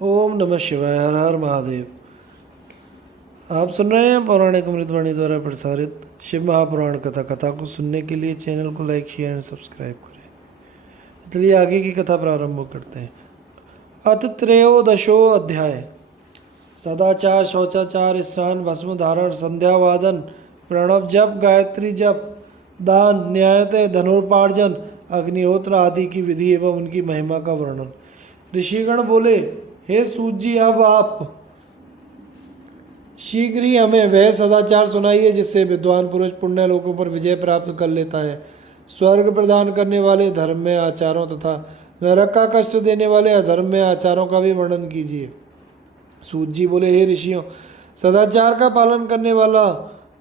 ओम नमः शिवाय। हर हर महादेव। आप सुन रहे हैं पौराणिक अमृतवाणी द्वारा प्रसारित शिव महापुराण कथा को सुनने के लिए चैनल को लाइक शेयर एंड सब्सक्राइब करें। चलिए आगे की कथा प्रारंभ करते हैं। अथ त्रयोदशो अध्याय। सदाचार, शौचाचार, स्नान, भस्म धारण, संध्या वादन, प्रणव जप, गायत्री जप, दान, न्यायतः, धनुर्पार्जन, अग्निहोत्र आदि की विधि एवं उनकी महिमा का वर्णन। ऋषिगण बोले, हे सूत जी, अब आप शीघ्र ही हमें वह सदाचार सुनाइए जिससे विद्वान पुरुष पुण्य लोकों पर विजय प्राप्त कर लेता है। स्वर्ग प्रदान करने वाले धर्म में आचारों तथा नरक का कष्ट देने वाले अधर्म में आचारों का भी वर्णन कीजिए। सूत जी बोले, हे ऋषियों, सदाचार का पालन करने वाला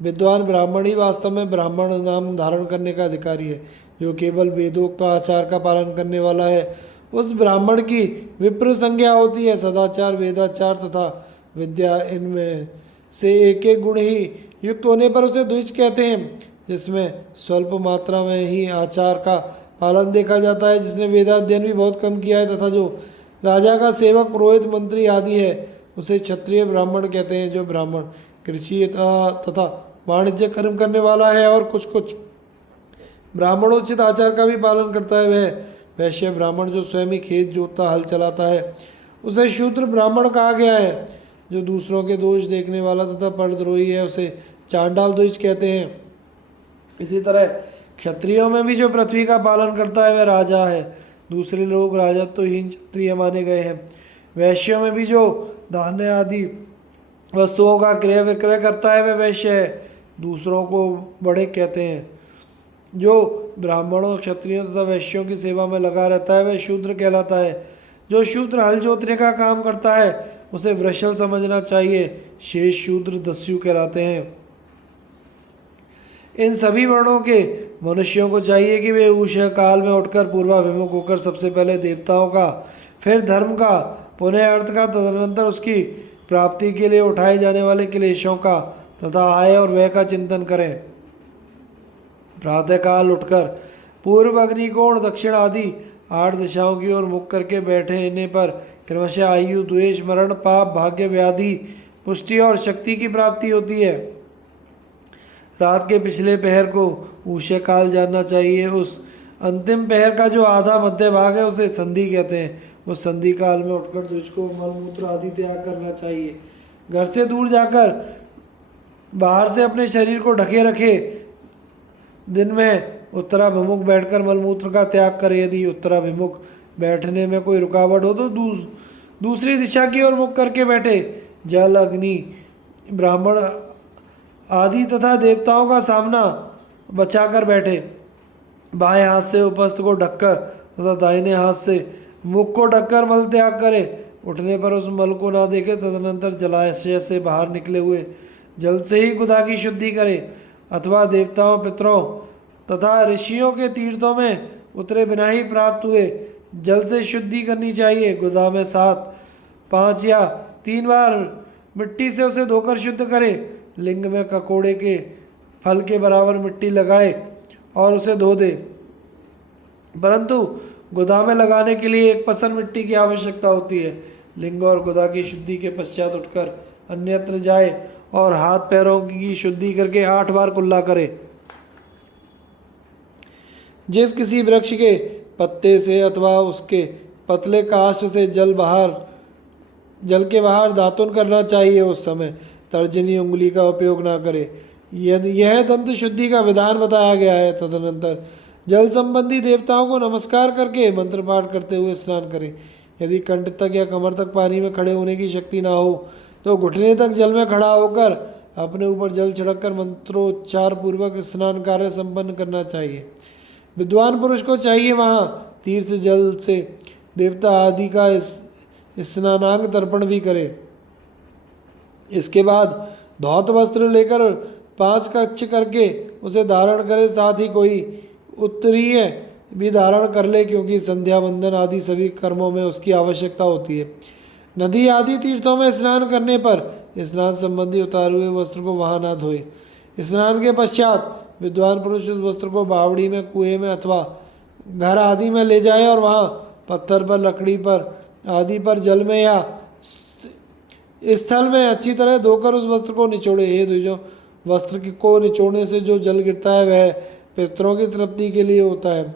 विद्वान ब्राह्मण ही वास्तव में ब्राह्मण नाम धारण करने का अधिकारी है। जो केवल वेदोक्त आचार का पालन करने वाला है उस ब्राह्मण की विप्र संज्ञा होती है। सदाचार, वेदाचार तथा विद्या, इनमें से एक एक गुण ही युक्त होने पर उसे द्विज कहते हैं, जिसमें स्वल्प मात्रा में ही आचार का पालन देखा जाता है, जिसने वेदाध्ययन भी बहुत कम किया है तथा जो राजा का सेवक, पुरोहित, मंत्री आदि है उसे क्षत्रिय ब्राह्मण कहते हैं। जो ब्राह्मण कृषि तथा वाणिज्य कर्म करने वाला है और कुछ कुछ ब्राह्मणोचित आचार का भी पालन करता है, वह वैश्य ब्राह्मण जो स्वयं ही खेत जोतता, हल चलाता है, उसे शूद्र ब्राह्मण कहा गया है। जो दूसरों के दोष देखने वाला तथा परद्रोही है उसे चांडाल द्विज कहते हैं। इसी तरह क्षत्रियों में भी जो पृथ्वी का पालन करता है वह राजा है। दूसरे लोग राजत्वहीन क्षत्रिय माने गए हैं। वैश्यों में भी जो धान्य आदि वस्तुओं का क्रय विक्रय करता है वह वैश्य है। दूसरों को बड़े कहते हैं। जो ब्राह्मणों, क्षत्रियों तथा वैश्यों की सेवा में लगा रहता है वह शूद्र कहलाता है। जो शूद्र हल जोतने का काम करता है उसे वृषल समझना चाहिए। शेष शूद्र दस्यु कहलाते हैं। इन सभी वर्णों के मनुष्यों को चाहिए कि वे उषः काल में उठकर पूर्वाभिमुख होकर सबसे पहले देवताओं का, फिर धर्म का, पुनः अर्थ का, तदनंतर उसकी प्राप्ति के लिए उठाए जाने वाले क्लेशों का तथा आय और व्यय का चिंतन करें। प्रातःकाल उठकर पूर्व, अग्निकोण, दक्षिण आदि 8 दिशाओं की ओर मुख करके बैठने पर क्रमशः आयु, द्वेष, मरण, पाप, भाग्य, व्याधि, पुष्टि और शक्ति की प्राप्ति होती है। रात के पिछले पहर को उषः काल जानना चाहिए। उस अंतिम पहर का जो आधा मध्य भाग है उसे संधि कहते हैं। उस संधि काल में उठकर द्विज को मलमूत्र आदि त्याग करना चाहिए। घर से दूर जाकर बाहर से अपने शरीर को ढके रखे। दिन में उत्तराभिमुख बैठकर मलमूत्र का त्याग करे। यदि उत्तराभिमुख बैठने में कोई रुकावट हो तो दूसरी दिशा की ओर मुख करके बैठे। जल, अग्नि, ब्राह्मण आदि तथा देवताओं का सामना बचाकर बैठे। बाएं हाथ से उपस्थ को ढककर तथा दाहिने हाथ से मुख को ढककर मल त्याग करे। उठने पर उस मल को ना देखे। तदनंतर जलाशय से बाहर निकले हुए जल से ही गुदा की शुद्धि करे, अथवा देवताओं, पितरों तथा ऋषियों के तीर्थों में उतरे बिना ही प्राप्त हुए जल से शुद्धि करनी चाहिए। गुदा में 7, 5 या 3 बार मिट्टी से उसे धोकर शुद्ध करे। लिंग में ककोड़े के फल के बराबर मिट्टी लगाए और उसे धो दे, परंतु गुदा में लगाने के लिए 1 पसर मिट्टी की आवश्यकता होती है। लिंग और गुदा की शुद्धि के पश्चात उठकर अन्यत्र जाए और हाथ पैरों की शुद्धि करके 8 बार कुल्ला करे। जिस किसी वृक्ष के पत्ते से अथवा उसके पतले काष्ठ से जल के बाहर दातुन करना चाहिए, उस समय तर्जनी उंगली का उपयोग ना करे। यदि यह दंत शुद्धि का विधान बताया गया है। तदनंतर जल संबंधी देवताओं को नमस्कार करके मंत्र पाठ करते हुए स्नान करें। यदि कंठ तक या कमर तक पानी में खड़े होने की शक्ति ना हो तो घुटने तक जल में खड़ा होकर अपने ऊपर जल छिड़ककर मंत्रोच्चार पूर्वक स्नान कार्य संपन्न करना चाहिए। विद्वान पुरुष को चाहिए वहाँ तीर्थ जल से देवता आदि का स्नानांग तर्पण भी करे। इसके बाद धौत वस्त्र लेकर 5 कच्छ करके उसे धारण करे। साथ ही कोई उत्तरीय भी धारण कर ले, क्योंकि संध्या वंदन आदि सभी कर्मों में उसकी आवश्यकता होती है। नदी आदि तीर्थों में स्नान करने पर स्नान संबंधी उतारे हुए वस्त्र को वहाँ न धोए। स्नान के पश्चात विद्वान पुरुष उस वस्त्र को बावड़ी में, कुएं में अथवा घर आदि में ले जाए और वहाँ पत्थर पर, लकड़ी पर आदि पर जल में या स्थल में अच्छी तरह धोकर उस वस्त्र को निचोड़े। हे द्विजों, वस्त्र को निचोड़ने से जो जल गिरता है वह पितरों की तृप्ति के लिए होता है।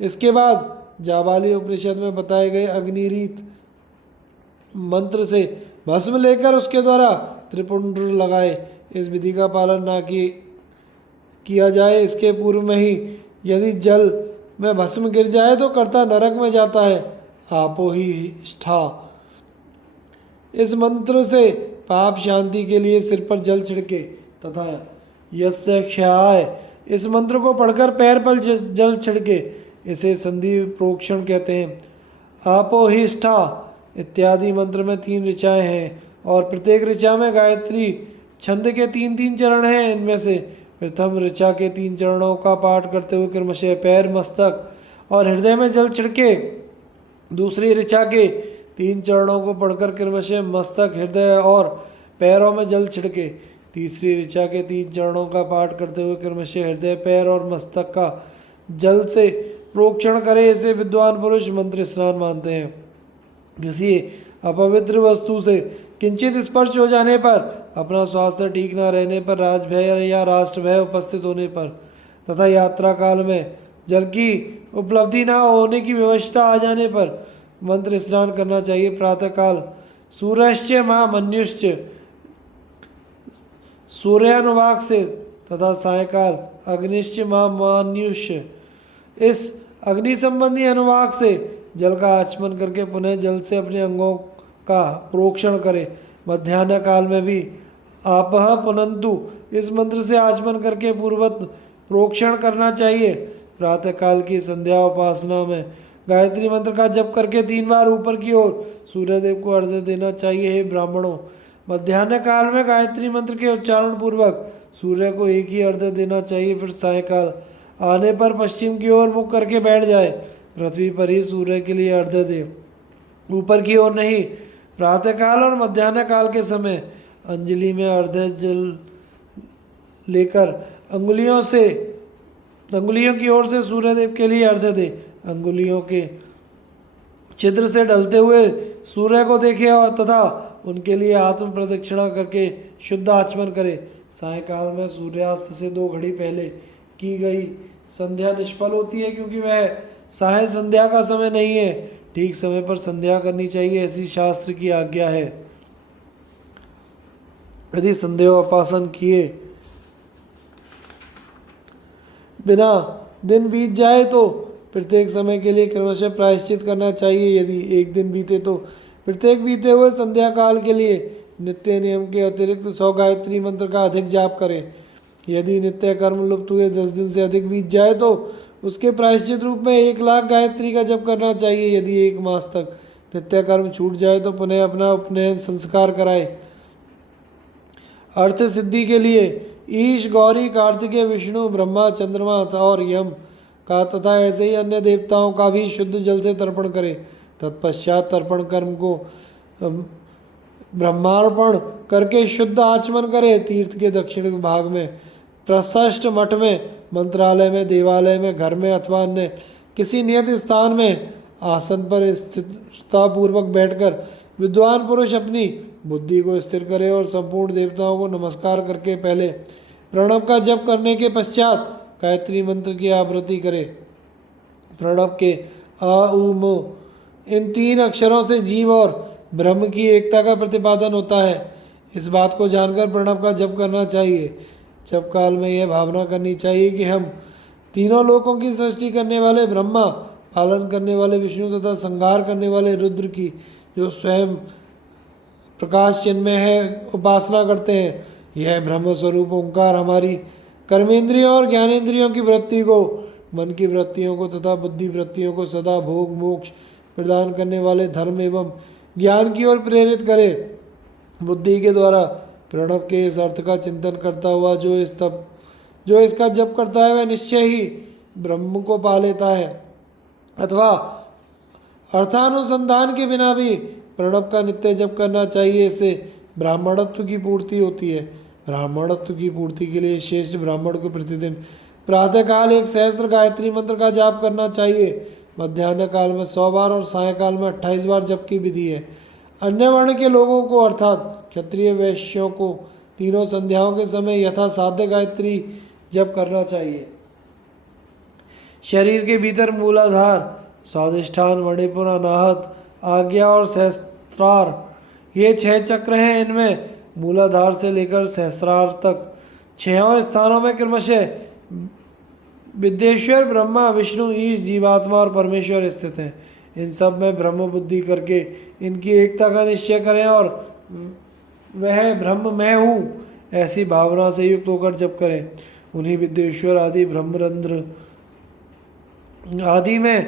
इसके बाद जाबाली उपनिषद में बताए गए अग्निरीत मंत्र से भस्म लेकर उसके द्वारा त्रिपुंड लगाए। इस विधि का पालन ना किया जाए, इसके पूर्व में ही यदि जल में भस्म गिर जाए तो कर्ता नरक में जाता है। आपो ही स्था, इस मंत्र से पाप शांति के लिए सिर पर जल छिड़के तथा यस्य क्षयाय, इस मंत्र को पढ़कर पैर पर जल छिड़के, इसे संधि प्रोक्षण कहते हैं। आपो ही स्था इत्यादि मंत्र में 3 ऋचाएँ हैं और प्रत्येक ऋचा में गायत्री छंद के 3-3 चरण हैं। इनमें से प्रथम ऋचा के 3 चरणों का पाठ करते हुए क्रमशः पैर, मस्तक और हृदय में जल छिड़के। दूसरी ऋचा के 3 चरणों को पढ़कर क्रमशः मस्तक, हृदय और पैरों में जल छिड़के। तीसरी ऋचा के 3 चरणों का पाठ करते हुए क्रमशः हृदय, पैर और मस्तक का जल से प्रोक्षण करे। इसे विद्वान पुरुष मंत्र स्नान मानते हैं। किसी अपवित्र वस्तु से किंचित स्पर्श हो जाने पर, अपना स्वास्थ्य ठीक न रहने पर, राजभय या राष्ट्रभय उपस्थित होने पर तथा यात्रा काल में जल की उपलब्धि न होने की व्यवस्था आ जाने पर मंत्र स्नान करना चाहिए। प्रातःकाल सूर्यश्च महामन्युश्च सूर्यानुवाक से तथा सायकाल अग्निश्च महामान्युष, इस अग्नि संबंधी अनुवाक से जल का आचमन करके पुनः जल से अपने अंगों का प्रोक्षण करे। मध्याह्न काल में भी आपह पुनंतु, इस मंत्र से आचमन करके पूर्वत प्रोक्षण करना चाहिए। प्रातःकाल की संध्या उपासना में गायत्री मंत्र का जप करके 3 बार ऊपर की ओर सूर्यदेव को अर्घ्य देना चाहिए। हे ब्राह्मणों, मध्याह्न काल में गायत्री मंत्र के उच्चारण पूर्वक सूर्य को एक ही अर्घ्य देना चाहिए। फिर सायकाल आने पर पश्चिम की ओर मुख करके बैठ जाए। पृथ्वी पर ही सूर्य के लिए अर्घ्य दे, ऊपर की ओर नहीं। प्रातःकाल और मध्याह्न काल के समय अंजलि में अर्घ्य जल लेकर अंगुलियों की ओर से सूर्यदेव के लिए अर्घ्य दे। अंगुलियों के छिद्र से ढलते हुए सूर्य को देखे और तथा उनके लिए आत्म प्रदक्षिणा करके शुद्ध आचमन करे। सायकाल में सूर्यास्त से 2 घड़ी पहले की गई संध्या निष्फल होती है, क्योंकि वह साय संध्या का समय नहीं है। ठीक समय पर संध्या करनी चाहिए, ऐसी शास्त्र की आज्ञा है। यदि संध्योपासन किए बिना दिन बीत जाए तो प्रत्येक समय के लिए क्रमशः प्रायश्चित करना चाहिए। यदि एक दिन बीते तो प्रत्येक बीते हुए संध्या काल के लिए नित्य नियम के अतिरिक्त 100 गायत्री मंत्र का अधिक जाप करें। यदि नित्य कर्म लुप्त हुए 10 दिन से अधिक बीत जाए तो उसके प्रायश्चित रूप में 1 लाख गायत्री का जप करना चाहिए। यदि 1 मास तक नित्य कर्म छूट जाए तो पुनः अपना उपनयन संस्कार कराए। अर्थ सिद्धि के लिए ईश, गौरी, कार्तिकेय, विष्णु, ब्रह्मा, चंद्रमा और यम का तथा ऐसे ही अन्य देवताओं का भी शुद्ध जल से तर्पण करे। तत्पश्चात तर्पण कर्म को ब्रह्मार्पण करके शुद्ध आचमन करे। तीर्थ के दक्षिण भाग में प्रशस्त मठ में, मंत्रालय में, देवालय में, घर में अथवा अन्य किसी नियत स्थान में आसन पर स्थिरतापूर्वक बैठकर विद्वान पुरुष अपनी बुद्धि को स्थिर करे और संपूर्ण देवताओं को नमस्कार करके पहले प्रणव का जप करने के पश्चात गायत्री मंत्र की आवृत्ति करे। प्रणव के अ, उ, म इन 3 अक्षरों से जीव और ब्रह्म की एकता का प्रतिपादन होता है। इस बात को जानकर प्रणव का जप करना चाहिए। जप काल में यह भावना करनी चाहिए कि हम तीनों लोकों की सृष्टि करने वाले ब्रह्मा, पालन करने वाले विष्णु तथा संहार करने वाले रुद्र की, जो स्वयं प्रकाश चिन्मय है, उपासना करते हैं। यह ब्रह्म स्वरूप ओंकार हमारी कर्मेंद्रियों और ज्ञानेंद्रियों की वृत्ति को, मन की वृत्तियों को तथा बुद्धि वृत्तियों को सदा भोग मोक्ष प्रदान करने वाले धर्म एवं ज्ञान की ओर प्रेरित करे। बुद्धि के द्वारा प्रणव के इस अर्थ का चिंतन करता हुआ जो इसका जप करता है वह निश्चय ही ब्रह्म को पा लेता है। अथवा अर्थानुसंधान के बिना भी प्रणव का नित्य जप करना चाहिए। इससे ब्राह्मणत्व की पूर्ति होती है। ब्राह्मणत्व की पूर्ति के लिए श्रेष्ठ ब्राह्मण को प्रतिदिन प्रातःकाल 1 सहस्त्र गायत्री मंत्र का जाप करना चाहिए। मध्याह्न काल में 100 बार और सायकाल में 28 बार जप की विधि है। अन्य वर्ण के लोगों को अर्थात क्षत्रिय वैश्यों को तीनों संध्याओं के समय यथा साध्य गायत्री जप करना चाहिए। शरीर के भीतर मूलाधार, स्वादिष्ठान, मणिपुर, अनाहत, आज्ञा और सहस्त्रार ये 6 चक्र हैं। इनमें मूलाधार से लेकर सहस्त्रार तक 6 स्थानों में क्रमशः विद्येश्वर, ब्रह्मा, विष्णु, ईश, जीवात्मा और परमेश्वर स्थित हैं। इन सब में ब्रह्म बुद्धि करके इनकी एकता का निश्चय करें और वह ब्रह्म मैं हूँ ऐसी भावना से युक्त होकर जप करें। उन्हीं विद्येश्वर आदि ब्रह्मरंध्र आदि में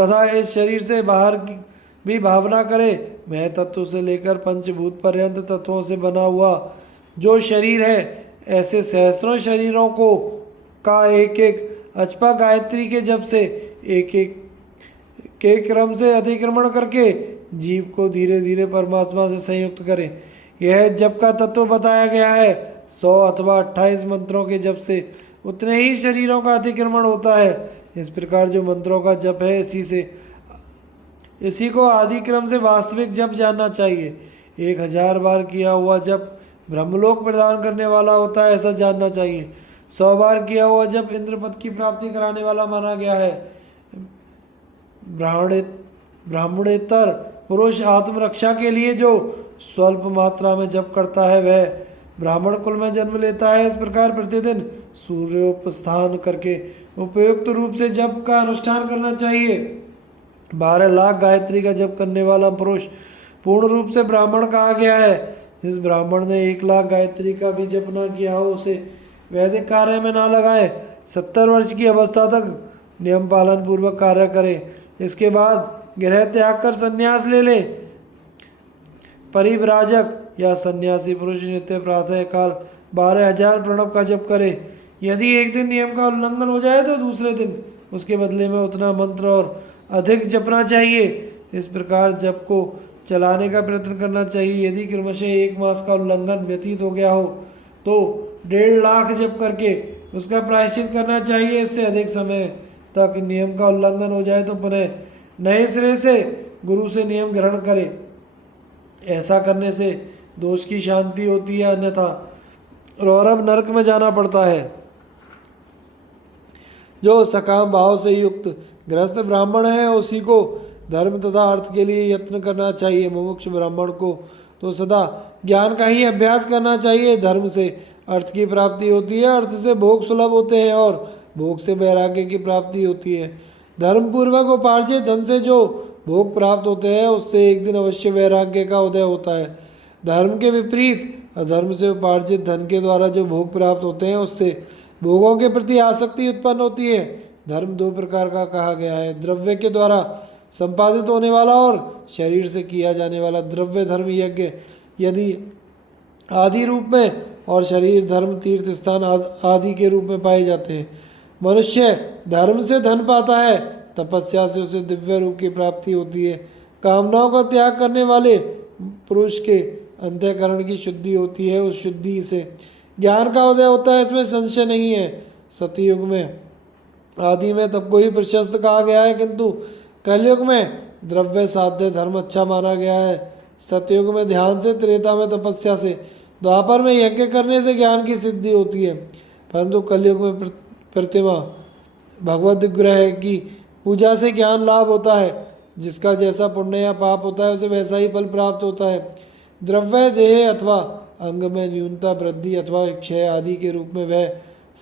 तथा इस शरीर से बाहर की भी भावना करें। मैं तत्व से लेकर पंचभूत पर्यंत तत्वों से बना हुआ जो शरीर है, ऐसे सहस्रों शरीरों को का एक एक अचपा गायत्री के जप से एक एक के क्रम से अतिक्रमण करके जीव को धीरे धीरे परमात्मा से संयुक्त करें। यह जप का तत्व बताया गया है। 100 अथवा 28 मंत्रों के जप से उतने ही शरीरों का अतिक्रमण होता है। इस प्रकार जो मंत्रों का जप है इसी को आदि क्रम से वास्तविक जप जानना चाहिए। 1000 बार किया हुआ जप ब्रह्मलोक प्रदान करने वाला होता है ऐसा जानना चाहिए। 100 बार किया हुआ जप इंद्रपद की प्राप्ति कराने वाला माना गया है। ब्राह्मणेतर पुरुष आत्मरक्षा के लिए जो स्वल्प मात्रा में जप करता है वह ब्राह्मण कुल में जन्म लेता है। इस प्रकार प्रतिदिन सूर्योपस्थान करके उपयुक्त रूप से जप का अनुष्ठान करना चाहिए। 12 लाख गायत्री का जप करने वाला पुरुष पूर्ण रूप से ब्राह्मण कहा गया है। जिस ब्राह्मण ने 1 लाख गायत्री का भी जप न किया हो उसे वैदिक कार्य में ना लगाए। 70 वर्ष की अवस्था तक नियम पालन पूर्वक कार्य करे। इसके बाद गृह त्याग कर संन्यास ले ले। परिव्राजक या सन्यासी पुरुष नित्य प्रातः काल 12,000 प्रणव का जप करे। यदि एक दिन नियम का उल्लंघन हो जाए तो दूसरे दिन उसके बदले में उतना मंत्र और अधिक जपना चाहिए। इस प्रकार जप को चलाने का प्रयत्न करना चाहिए। यदि क्रमशः 1 मास का उल्लंघन व्यतीत हो गया हो तो 1.5 लाख जप करके उसका प्रायश्चित करना चाहिए। इससे अधिक समय तक नियम का उल्लंघन हो जाए तो पुनः नए सिरे से गुरु से नियम ग्रहण करे। ऐसा करने से दोष की शांति होती है, अन्यथा रौरव नरक में जाना पड़ता है। जो सकाम भाव से युक्त गृहस्थ ब्राह्मण है उसी को धर्म तथा अर्थ के लिए यत्न करना चाहिए। मुमुक्ष ब्राह्मण को तो सदा ज्ञान का ही अभ्यास करना चाहिए। धर्म से अर्थ की प्राप्ति होती है, अर्थ से भोग सुलभ होते हैं और भोग से वैराग्य की प्राप्ति होती है। धर्म पूर्वक उपार्जित धन से जो भोग प्राप्त होते हैं उससे एक दिन अवश्य वैराग्य का उदय होता है। धर्म के विपरीत अधर्म से उपार्जित धन के द्वारा जो भोग प्राप्त होते हैं उससे भोगों के प्रति आसक्ति उत्पन्न होती है। धर्म 2 प्रकार का कहा गया है, द्रव्य के द्वारा संपादित होने वाला और शरीर से किया जाने वाला। द्रव्य धर्म यज्ञ यदि आदि रूप में और शरीर धर्म तीर्थ स्थान आदि के रूप में पाए जाते हैं। मनुष्य धर्म से धन पाता है, तपस्या से उसे दिव्य रूप की प्राप्ति होती है। कामनाओं का त्याग करने वाले पुरुष के अंतःकरण की शुद्धि होती है, उस शुद्धि से ज्ञान का उदय होता है, इसमें संशय नहीं है। सतयुग में आदि में तब को ही प्रशस्त कहा गया है, किंतु कलयुग में द्रव्य साध्य धर्म अच्छा माना गया है। सतयुग में ध्यान से, त्रेता में तपस्या से, द्वापर में यज्ञ करने से ज्ञान की सिद्धि होती है। परंतु कलयुग में प्रतिमा भगवद ग्रह की पूजा से ज्ञान लाभ होता है। जिसका जैसा पुण्य या पाप होता है उसे वैसा ही फल प्राप्त होता है। द्रव्य देह अथवा अंग में न्यूनता, वृद्धि अथवा क्षय आदि के रूप में वह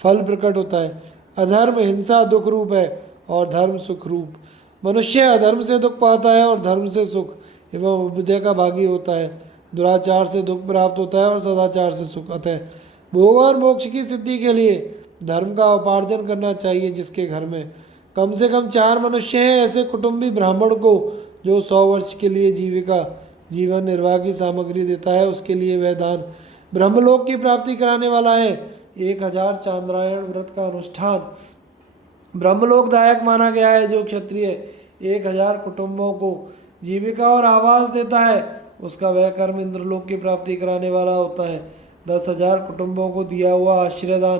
फल प्रकट होता है। अधर्म हिंसा दुख रूप है और धर्म सुख रूप। मनुष्य अधर्म से दुख पाता है और धर्म से सुख एवं विद्या का भागी होता है। दुराचार से दुख प्राप्त होता है और सदाचार से सुख। अतः भोग और मोक्ष की सिद्धि के लिए धर्म का उपार्जन करना चाहिए। जिसके घर में कम से कम 4 मनुष्य हैं, ऐसे कुटुंबी ब्राह्मण को जो 100 वर्ष के लिए जीवन निर्वाह की सामग्री देता है उसके लिए वह दान ब्रह्मलोक की प्राप्ति कराने वाला है। 1000 चांद्रायण व्रत का अनुष्ठान ब्रह्मलोकदायक माना गया है। जो क्षत्रिय 1000 कुटुंबों को जीविका और आवास देता है उसका वह कर्म इंद्रलोक की प्राप्ति कराने वाला होता है। 10,000 कुटुंबों को दिया हुआ आश्रयदान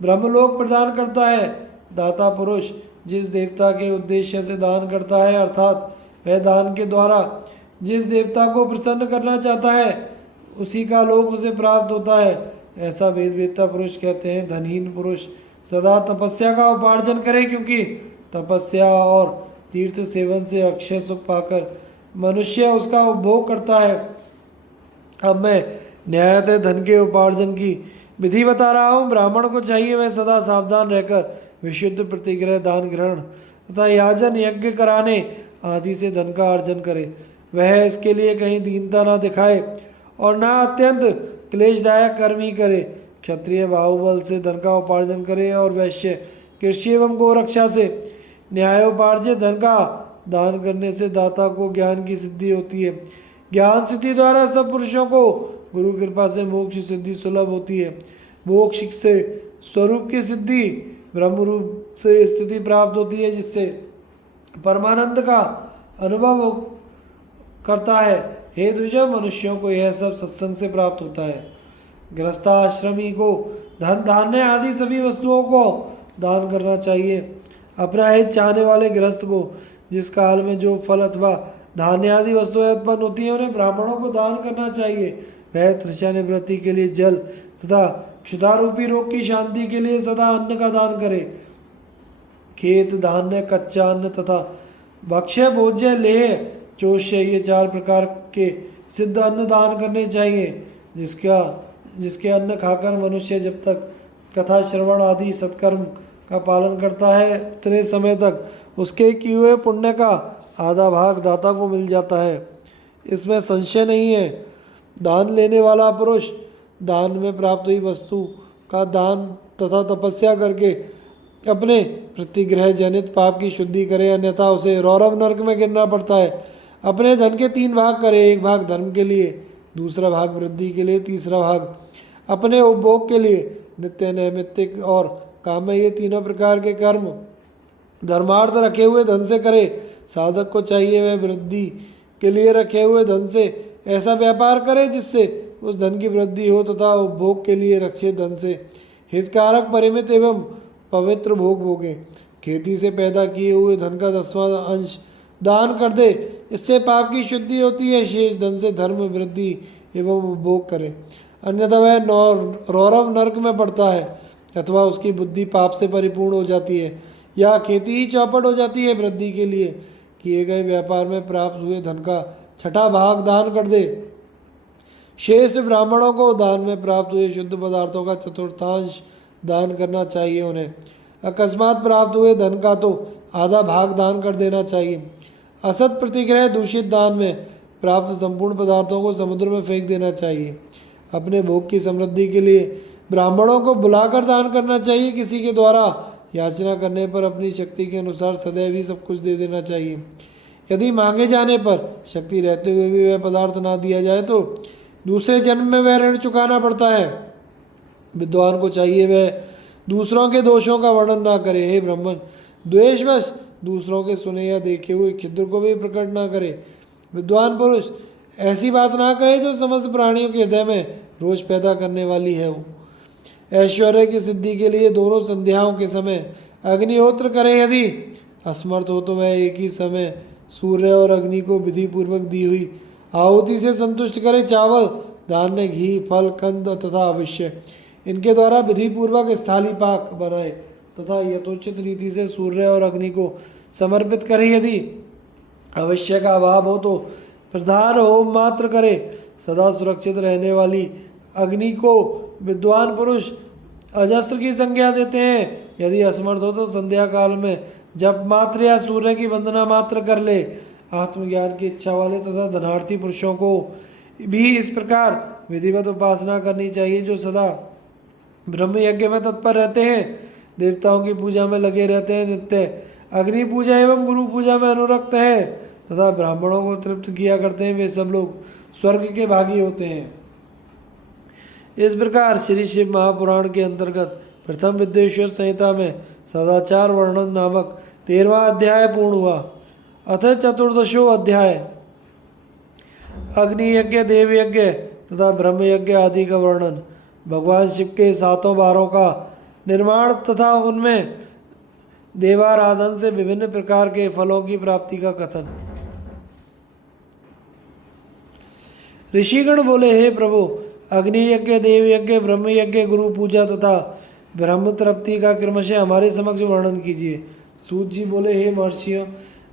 ब्रह्मलोक प्रदान करता है। दाता पुरुष जिस देवता के उद्देश्य से दान करता है, अर्थात वह दान के द्वारा जिस देवता को प्रसन्न करना चाहता है उसी का लोक उसे प्राप्त होता है। ऐसा वेद वेदता पुरुष कहते हैं। धनहीन पुरुष सदा तपस्या का उपार्जन करे, क्योंकि तपस्या और तीर्थ सेवन से अक्षय सुख पाकर मनुष्य उसका उपभोग करता है। अब मैं न्यायतः धन के उपार्जन की विधि बता रहा हूँ। ब्राह्मण को चाहिए वह सदा सावधान रहकर विशुद्ध प्रतिग्रह, दान ग्रहण तथा याजन यज्ञ कराने आदि से धन का अर्जन करे। वह इसके लिए कहीं दीनता ना दिखाए और ना अत्यंत क्लेशदायक कर्म ही करे। क्षत्रिय बाहुबल से धन का उपार्जन करे और वैश्य कृषि एवं गोरक्षा से न्यायोपार्जित धन का दान करने से दाता को ज्ञान की सिद्धि होती है। ज्ञान सिद्धि द्वारा सब पुरुषों को गुरु कृपा से मोक्ष सिद्धि सुलभ होती है। मोक्ष से स्वरूप की सिद्धि, ब्रह्म रूप से स्थिति प्राप्त होती है, जिससे परमानंद का अनुभव करता है। हे द्विजों, मनुष्यों को यह सब सत्संग से प्राप्त होता है। गृहस्थाश्रमी को धन धान्य आदि सभी वस्तुओं को दान करना चाहिए। अपना हित चाहने वाले गृहस्थ को जिस काल में जो फल अथवा धान्य आदि वस्तुएं उत्पन्न होती हैं उन्हें ब्राह्मणों को दान करना चाहिए। वह तृष्णा निवृत्ति के लिए जल तथा क्षुधारूपी रोग की शांति के लिए सदा अन्न का दान करे। खेत धान्य, कच्चा अन्न तथा भक्ष्य, भोज्य, लेह, चोष्य, ये 4 प्रकार के सिद्ध अन्न दान करने चाहिए। जिसके अन्न खाकर मनुष्य जब तक कथा श्रवण आदि सत्कर्म का पालन करता है उतने समय तक उसके किए हुए पुण्य का आधा भाग दाता को मिल जाता है। इसमें संशय नहीं है। दान लेने वाला पुरुष दान में प्राप्त हुई वस्तु का दान तथा तपस्या करके अपने प्रतिग्रह जनित पाप की शुद्धि करे, अन्यथा उसे रौरव नरक में गिरना पड़ता है। अपने धन के 3 भाग करे, 1 भाग धर्म के लिए, दूसरा भाग वृद्धि के लिए, तीसरा भाग अपने उपभोग के लिए। नित्य, नैमित्तिक और काम में ये तीनों प्रकार के कर्म धर्मार्थ रखे हुए धन से करे। साधक को चाहिए वह वृद्धि के लिए रखे हुए धन से ऐसा व्यापार करे जिससे उस धन की वृद्धि हो तथा उपभोग के लिए रक्षित धन से हितकारक, परिमित एवं पवित्र भोग भोगे। खेती से पैदा किए हुए धन का 10वां अंश दान कर दे, इससे पाप की शुद्धि होती है। शेष धन से धर्म, वृद्धि एवं उपभोग करे, अन्यथा वह रौरव नरक में पड़ता है, अथवा उसकी बुद्धि पाप से परिपूर्ण हो जाती है, या खेती ही चौपट हो जाती है। वृद्धि के लिए किए गए व्यापार में प्राप्त हुए धन का 6ठा भाग दान कर दे। शेष ब्राह्मणों को दान में प्राप्त हुए शुद्ध पदार्थों का 1/4 दान करना चाहिए। उन्हें अकस्मात प्राप्त हुए धन का तो आधा भाग दान कर देना चाहिए। असत प्रतिग्रह दूषित दान में प्राप्त संपूर्ण पदार्थों को समुद्र में फेंक देना चाहिए। अपने भोग की समृद्धि के लिए ब्राह्मणों को बुलाकर दान करना चाहिए। किसी के द्वारा याचना करने पर अपनी शक्ति के अनुसार सदैव ही सब कुछ दे देना चाहिए। यदि मांगे जाने पर शक्ति रहते हुए भी वह पदार्थ ना दिया जाए तो दूसरे जन्म में वह ऋण चुकाना पड़ता है। विद्वान को चाहिए वह दूसरों के दोषों का वर्णन ना करे। हे ब्राह्मण, द्वेषवश दूसरों के सुने या देखे हुए छिद्र को भी प्रकट ना करे। विद्वान पुरुष ऐसी बात ना कहे जो समस्त प्राणियों के हृदय में रोष पैदा करने वाली है। ऐश्वर्य की सिद्धि के लिए दोनों संध्याओं के समय अग्निहोत्र करे। यदि असमर्थ हो तो वह एक ही समय सूर्य और अग्नि को विधि पूर्वक दी हुई आहुति से संतुष्ट करे। चावल, धान्य, घी, फल, कंद तथा अवश्य इनके द्वारा विधि पूर्वक स्थाली पाक बनाए तथा यथोचित रीति से सूर्य और अग्नि को समर्पित करे। यदि अवश्य का अभाव हो तो प्रधान होम मात्र करे। सदा सुरक्षित रहने वाली अग्नि को विद्वान पुरुष अजस्त्र की संज्ञा देते हैं। यदि असमर्थ हो तो संध्या काल में जप मात्र या सूर्य की वंदना मात्र कर ले। आत्मज्ञान की इच्छा वाले तथा धनार्थी पुरुषों को भी इस प्रकार विधिवत उपासना करनी चाहिए, जो सदा ब्रह्म यज्ञ में तत्पर रहते हैं, देवताओं की पूजा में लगे रहते हैं, नित्य अग्नि पूजा एवं गुरु पूजा में अनुरक्त है तथा ब्राह्मणों को तृप्त किया करते हैं। वे सब लोग स्वर्ग के भागी होते हैं। इस प्रकार श्री शिव महापुराण के अंतर्गत प्रथम विद्वेश्वर संहिता में सदाचार वर्णन नामक 13वां अध्याय पूर्ण हुआ। अथ चतुर्दशो अध्याय अग्नि यज्ञ, देव यज्ञ तथा ब्रह्म यज्ञ आदि का वर्णन। भगवान शिव के 7 बारों का निर्माण तथा उनमें देवाराधन से विभिन्न प्रकार के फलों की प्राप्ति का कथन। ऋषिगण बोले, हे प्रभु, अग्नि यज्ञ, देव यज्ञ, ब्रह्म यज्ञ, गुरु पूजा तथा ब्रह्म तृप्ति का क्रमशः हमारे समक्ष वर्णन कीजिए। सूत जी बोले, हे महर्षियों,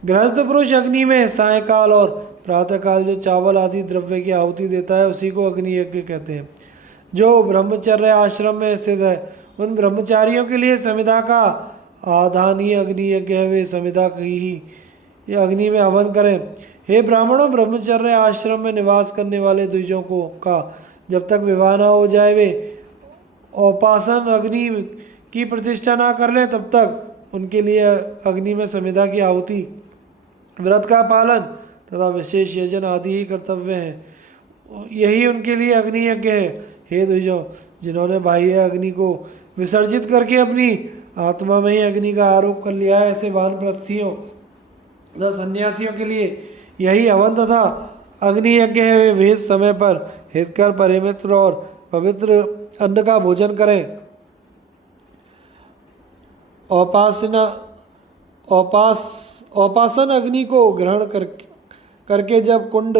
गृहस्थ पुरुष अग्नि में सायकाल और प्रातःकाल जो चावल आदि द्रव्य की आहुति देता है उसी को अग्नि यज्ञ कहते हैं। जो ब्रह्मचर्य आश्रम में स्थित है उन ब्रह्मचारियों के लिए समिधा का आधान ही अग्नि यज्ञ है। वे समिधा की ही ये अग्नि में हवन करें। हे ब्राह्मणों, ब्रह्मचर्य आश्रम में निवास करने वाले द्विजों को का जब तक विवाह न हो जाए वे औपासन अग्नि की प्रतिष्ठा ना कर ले तब तक उनके लिए अग्नि में समिधा की आहुति, व्रत का पालन तथा विशेष यजन आदि ही कर्तव्य हैं। यही उनके लिए अग्नि यज्ञ है। हे द्विजों, जिन्होंने बाह्य अग्नि को विसर्जित करके अपनी आत्मा में ही अग्नि का आरोप कर लिया है, ऐसे वानप्रस्थियों तथा सन्यासियों के लिए यही हवन तथा अग्नि यज्ञ है। वे वेद समय पर हितकर, परिमित्र और पवित्र अन्न का भोजन करें। औपासन अग्नि को ग्रहण करके जब कुंड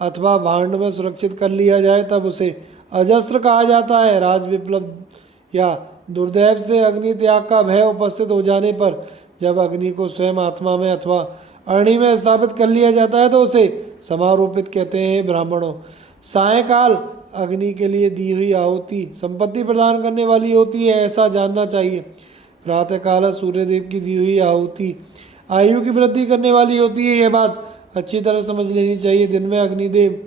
अथवा भांड में सुरक्षित कर लिया जाए तब उसे अजस्त्र कहा जाता है। राज विप्लव या दुर्दैव से अग्नि त्याग का भय उपस्थित हो जाने पर जब अग्नि को स्वयं आत्मा में अथवा अग्नि में स्थापित कर लिया जाता है तो उसे समारोपित कहते हैं। ब्राह्मणों, सायकाल अग्नि के लिए दी हुई आहुति संपत्ति प्रदान करने वाली होती है, ऐसा जानना चाहिए। प्रातःकाल सूर्यदेव की दी हुई आहुति आयु की वृद्धि करने वाली होती है। यह बात अच्छी तरह समझ लेनी चाहिए। दिन में अग्निदेव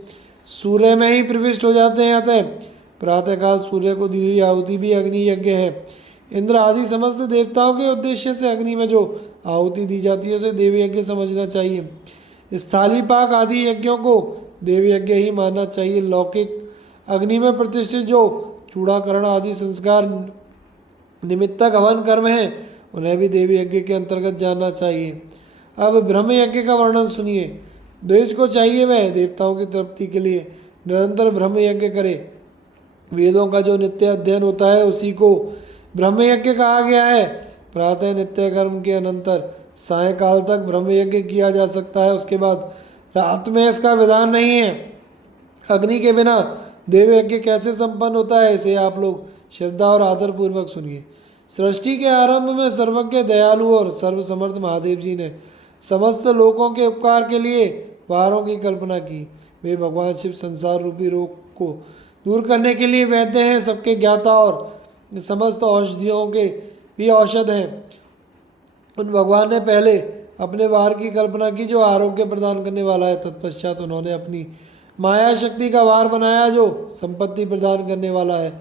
सूर्य में ही प्रविष्ट हो जाते हैं, अतः प्रातःकाल सूर्य को दी हुई आहुति भी अग्नि यज्ञ है। इंद्र आदि समस्त देवताओं के उद्देश्य से अग्नि में जो आहुति दी जाती है उसे देव यज्ञ समझना चाहिए। स्थाली पाक आदि यज्ञों को देव यज्ञ ही मानना चाहिए। लौकिक अग्नि में प्रतिष्ठित जो चूड़ाकरण आदि संस्कार निमित्तक हवन कर्म है उन्हें भी देवी यज्ञ के अंतर्गत जानना चाहिए। अब ब्रह्म यज्ञ का वर्णन सुनिए। द्विज को चाहिए वह देवताओं की तृप्ति के लिए निरंतर ब्रह्म यज्ञ करे। वेदों का जो नित्य अध्ययन होता है उसी को ब्रह्म यज्ञ कहा गया है। प्रातः नित्य कर्म के अनंतर सायकाल तक ब्रह्म यज्ञ किया जा सकता है, उसके बाद रात में इसका विधान नहीं है। अग्नि के बिना देव यज्ञ कैसे संपन्न होता है इसे आप लोग श्रद्धा और आदर पूर्वक सुनिए। सृष्टि के आरंभ में सर्वज्ञ, दयालु और सर्वसमर्थ महादेव जी ने समस्त लोगों के उपकार के लिए वारों की कल्पना की। वे भगवान शिव संसार रूपी रोग को दूर करने के लिए वैद्य हैं, सबके ज्ञाता और समस्त औषधियों के भी औषध हैं। उन भगवान ने पहले अपने वार की कल्पना की जो आरोग्य प्रदान करने वाला है। तत्पश्चात उन्होंने अपनी माया शक्ति का वार बनाया जो संपत्ति प्रदान करने वाला है।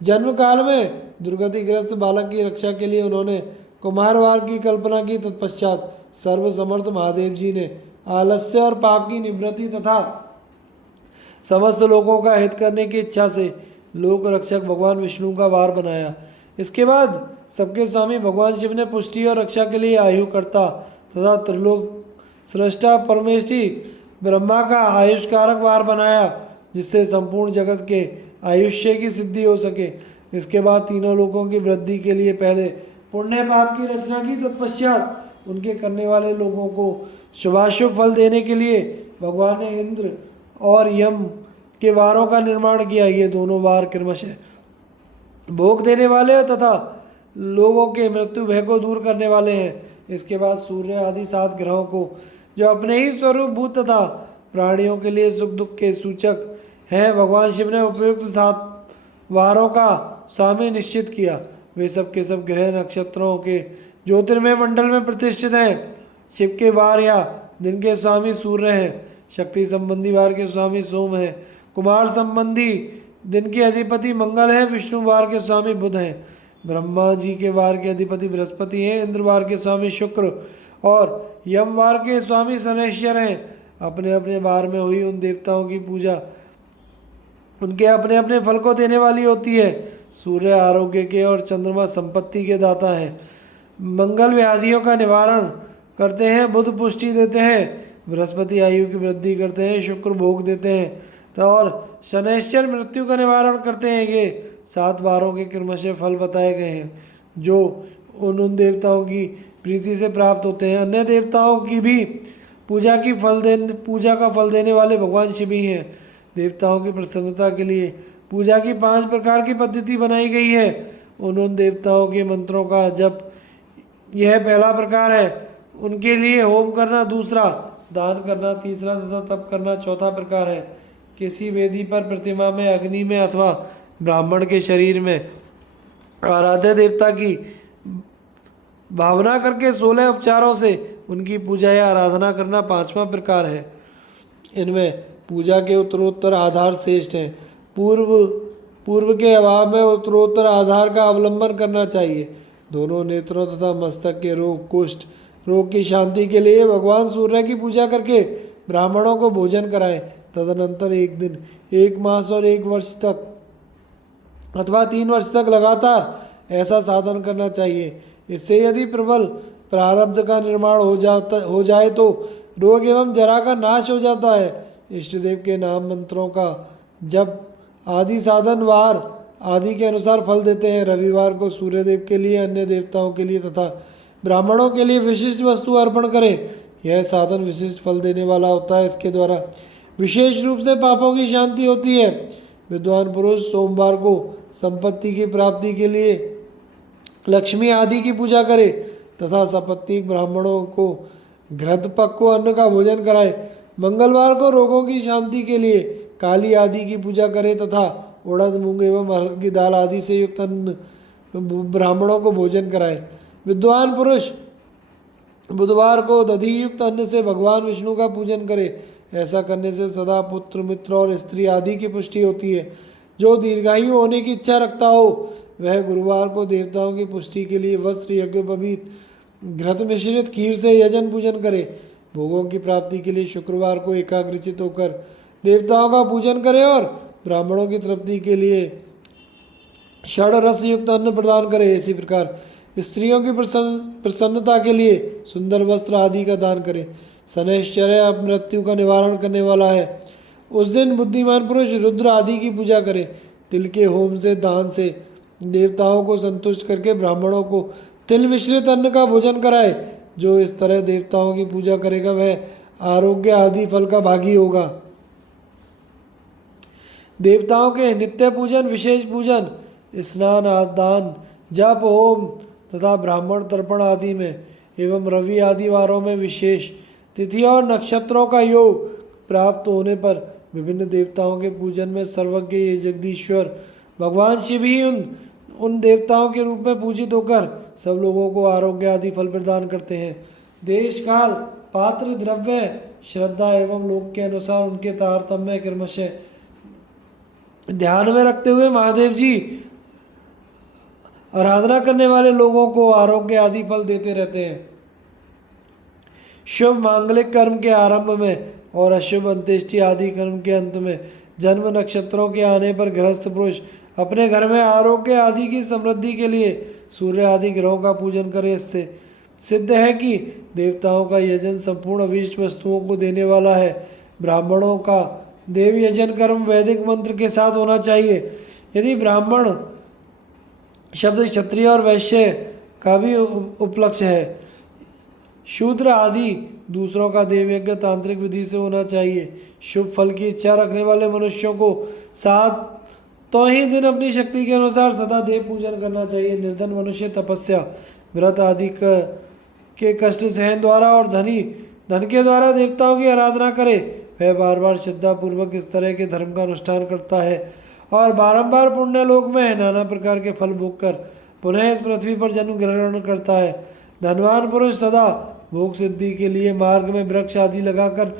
जन्म काल में दुर्गतिग्रस्त बालक की रक्षा के लिए उन्होंने कुमारवार की कल्पना की। तत्पश्चात सर्वसमर्थ महादेव जी ने आलस्य और पाप की निवृत्ति तथा समस्त लोगों का हित करने की इच्छा से लोक रक्षक भगवान विष्णु का वार बनाया। इसके बाद सबके स्वामी भगवान शिव ने पुष्टि और रक्षा के लिए आयुकर्ता तथा त्रिलोक सृष्टा परमेष्टि ब्रह्मा का आयुष्कारक वार बनाया जिससे संपूर्ण जगत के आयुष्य की सिद्धि हो सके। इसके बाद तीनों लोगों की वृद्धि के लिए पहले पुण्य पाप की रचना की। तत्पश्चात उनके करने वाले लोगों को शुभाशुभ फल देने के लिए भगवान ने इंद्र और यम के वारों का निर्माण किया। ये दोनों वार क्रमशः भोग देने वाले तथा लोगों के मृत्यु भय को दूर करने वाले हैं। इसके बाद सूर्य आदि 7 ग्रहों को जो अपने ही स्वरूप भूत तथा प्राणियों के लिए सुख दुख के सूचक हैं भगवान शिव ने उपयुक्त 7 वारों का स्वामी निश्चित किया। वे सब के सब ग्रह नक्षत्रों के ज्योतिर्मय मंडल में प्रतिष्ठित हैं। शिव के वार या दिन के स्वामी सूर्य हैं। शक्ति संबंधी वार के स्वामी सोम हैं। कुमार संबंधी दिन के अधिपति मंगल है। विष्णु वार के स्वामी बुध हैं। ब्रह्मा जी के वार के अधिपति बृहस्पति हैं। इंद्र वार के स्वामी शुक्र और यम वार के स्वामी शनैश्वर हैं। अपने अपने वार में हुई उन देवताओं की पूजा उनके अपने अपने फल को देने वाली होती है। सूर्य आरोग्य के और चंद्रमा संपत्ति के दाता है। मंगल व्याधियों का निवारण करते हैं। बुध पुष्टि देते हैं। बृहस्पति आयु की वृद्धि करते हैं। शुक्र भोग देते हैं तो और शनैश्वर मृत्यु का निवारण करते हैं। ये 7 वारों के क्रमशः फल बताए गए हैं जो उन देवताओं की प्रीति से प्राप्त होते हैं। अन्य देवताओं की भी पूजा का फल देने वाले भगवान शिव ही हैं। देवताओं की प्रसन्नता के लिए पूजा की 5 प्रकार की पद्धति बनाई गई है। उन देवताओं के मंत्रों का जप यह पहला प्रकार है। उनके लिए होम करना दूसरा, दान करना तीसरा तथा तप करना चौथा प्रकार है। किसी वेदी पर, प्रतिमा में, अग्नि में अथवा ब्राह्मण के शरीर में आराध्य देवता की भावना करके 16 उपचारों से उनकी पूजा या आराधना करना पांचवा प्रकार है। इनमें पूजा के उत्तरोत्तर आधार श्रेष्ठ हैं। पूर्व के अभाव में उत्तरोत्तर आधार का अवलंबन करना चाहिए। दोनों नेत्रों तथा मस्तक के रोग, कुष्ठ रोग की शांति के लिए भगवान सूर्य की पूजा करके ब्राह्मणों को भोजन कराएं। तदनंतर एक दिन, 1 मास और 1 वर्ष तक अथवा 3 वर्ष तक लगातार ऐसा साधन करना चाहिए। इससे यदि प्रबल प्रारब्ध का निर्माण हो जाए तो रोग एवं जरा का नाश हो जाता है। इष्ट देव के नाम मंत्रों का जब आदि साधन वार आदि के अनुसार फल देते हैं। रविवार को सूर्य देव के लिए, अन्य देवताओं के लिए तथा ब्राह्मणों के लिए विशिष्ट वस्तु अर्पण करें। यह साधन विशिष्ट फल देने वाला होता है। इसके द्वारा विशेष रूप से पापों की शांति होती है। विद्वान पुरुष सोमवार को संपत्ति की प्राप्ति के लिए लक्ष्मी आदि की पूजा करे तथा सपत्नीक ब्राह्मणों को घृत पक्व अन्न का भोजन कराए। मंगलवार को रोगों की शांति के लिए काली आदि की पूजा करे तथा उड़द, मूंग एवं अरहर की दाल आदि से युक्त अन्न ब्राह्मणों को भोजन कराए। विद्वान पुरुष बुधवार को दधि युक्त अन्न से भगवान विष्णु का पूजन करे। ऐसा करने से सदा पुत्र, मित्र और स्त्री आदि की पुष्टि होती है। जो दीर्घायु होने की इच्छा रखता हो वह गुरुवार को देवताओं की पुष्टि के लिए वस्त्र, यज्ञोपवीत, घृत मिश्रित खीर से यजन पूजन करे। भोगों की प्राप्ति के लिए शुक्रवार को एकाग्रचित होकर देवताओं का पूजन करे और ब्राह्मणों की तृप्ति के लिए षड रस युक्त अन्न प्रदान करे। इसी प्रकार स्त्रियों की प्रसन्नता के लिए सुंदर वस्त्र आदि का दान करे। शनैश्चर्य मृत्यु का निवारण करने वाला है। उस दिन बुद्धिमान पुरुष रुद्र आदि की पूजा करे। तिल के होम से, दान से देवताओं को संतुष्ट करके ब्राह्मणों को तिल मिश्रित अन्न का भोजन कराए। जो इस तरह देवताओं की पूजा करेगा वह आरोग्य आदि फल का भागी होगा। देवताओं के नित्य पूजन, विशेष पूजन, स्नान, दान, जप, होम तथा ब्राह्मण तर्पण आदि में एवं रवि आदि वारों में विशेष तिथि और नक्षत्रों का योग प्राप्त होने पर विभिन्न देवताओं के पूजन में सर्वज्ञ ये जगदीश्वर भगवान शिव ही उन देवताओं के रूप में पूजित होकर सब लोगों को आरोग्य आदि फल प्रदान करते हैं। देश काल, पात्र, द्रव्य, श्रद्धा एवं लोक के अनुसार उनके तारतम्य क्रमशः ध्यान में रखते हुए महादेव जी आराधना करने वाले लोगों को आरोग्य आदि फल देते रहते हैं। शुभ मांगलिक कर्म के आरंभ में और अशुभ अंत्येष्टि आदि कर्म के अंत में जन्म नक्षत्रों के आने पर गृहस्थ पुरुष अपने घर में आरोग्य आदि की समृद्धि के लिए सूर्य आदि ग्रहों का पूजन करे। इससे सिद्ध है कि देवताओं का यजन संपूर्ण अभीष्ट वस्तुओं को देने वाला है। ब्राह्मणों का देव यजन कर्म वैदिक मंत्र के साथ होना चाहिए। यदि ब्राह्मण शब्द क्षत्रिय और वैश्य का भी उपलक्ष्य है। शूद्र आदि दूसरों का देवयज्ञ तांत्रिक विधि से होना चाहिए। शुभ फल की इच्छा रखने वाले मनुष्यों को 7 ही दिन अपनी शक्ति के अनुसार सदा देव पूजन करना चाहिए। निर्धन मनुष्य तपस्या, व्रत आदि के कष्ट सहन द्वारा और धन के द्वारा देवताओं की आराधना करे। वह बार बार श्रद्धापूर्वक इस तरह के धर्म का अनुष्ठान करता है और बारंबार पुण्य लोक में नाना प्रकार के फल भोग कर पुनः इस पृथ्वी पर जन्म ग्रहण करता है। धनवान पुरुष सदा भोग सिद्धि के लिए मार्ग में वृक्ष आदि लगाकर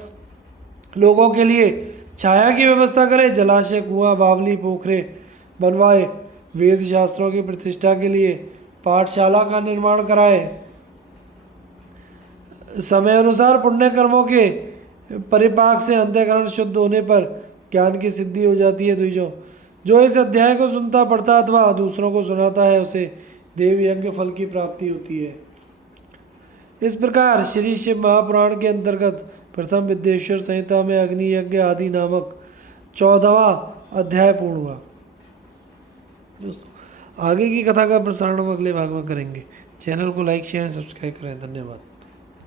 लोगों के लिए छाया की व्यवस्था करे। जलाशय, कुआं, बावली, पोखरे बनवाए। वेद शास्त्रों की प्रतिष्ठा के लिए पाठशाला का निर्माण कराए। समय अनुसार पुण्य कर्मों के परिपाक से अंतःकरण शुद्ध होने पर ज्ञान की सिद्धि हो जाती है। द्विजों, जो इस अध्याय को सुनता पढ़ता अथवा दूसरों को सुनाता है उसे देव यज्ञ फल की प्राप्ति होती है। इस प्रकार श्री शिव महापुराण के अंतर्गत प्रथम विद्येश्वर संहिता में अग्नि यज्ञ आदि नामक 14वां अध्याय पूर्ण हुआ। दोस्तों, आगे की कथा का प्रसारण हम अगले भाग में करेंगे। चैनल को लाइक, शेयर, सब्सक्राइब करें। धन्यवाद।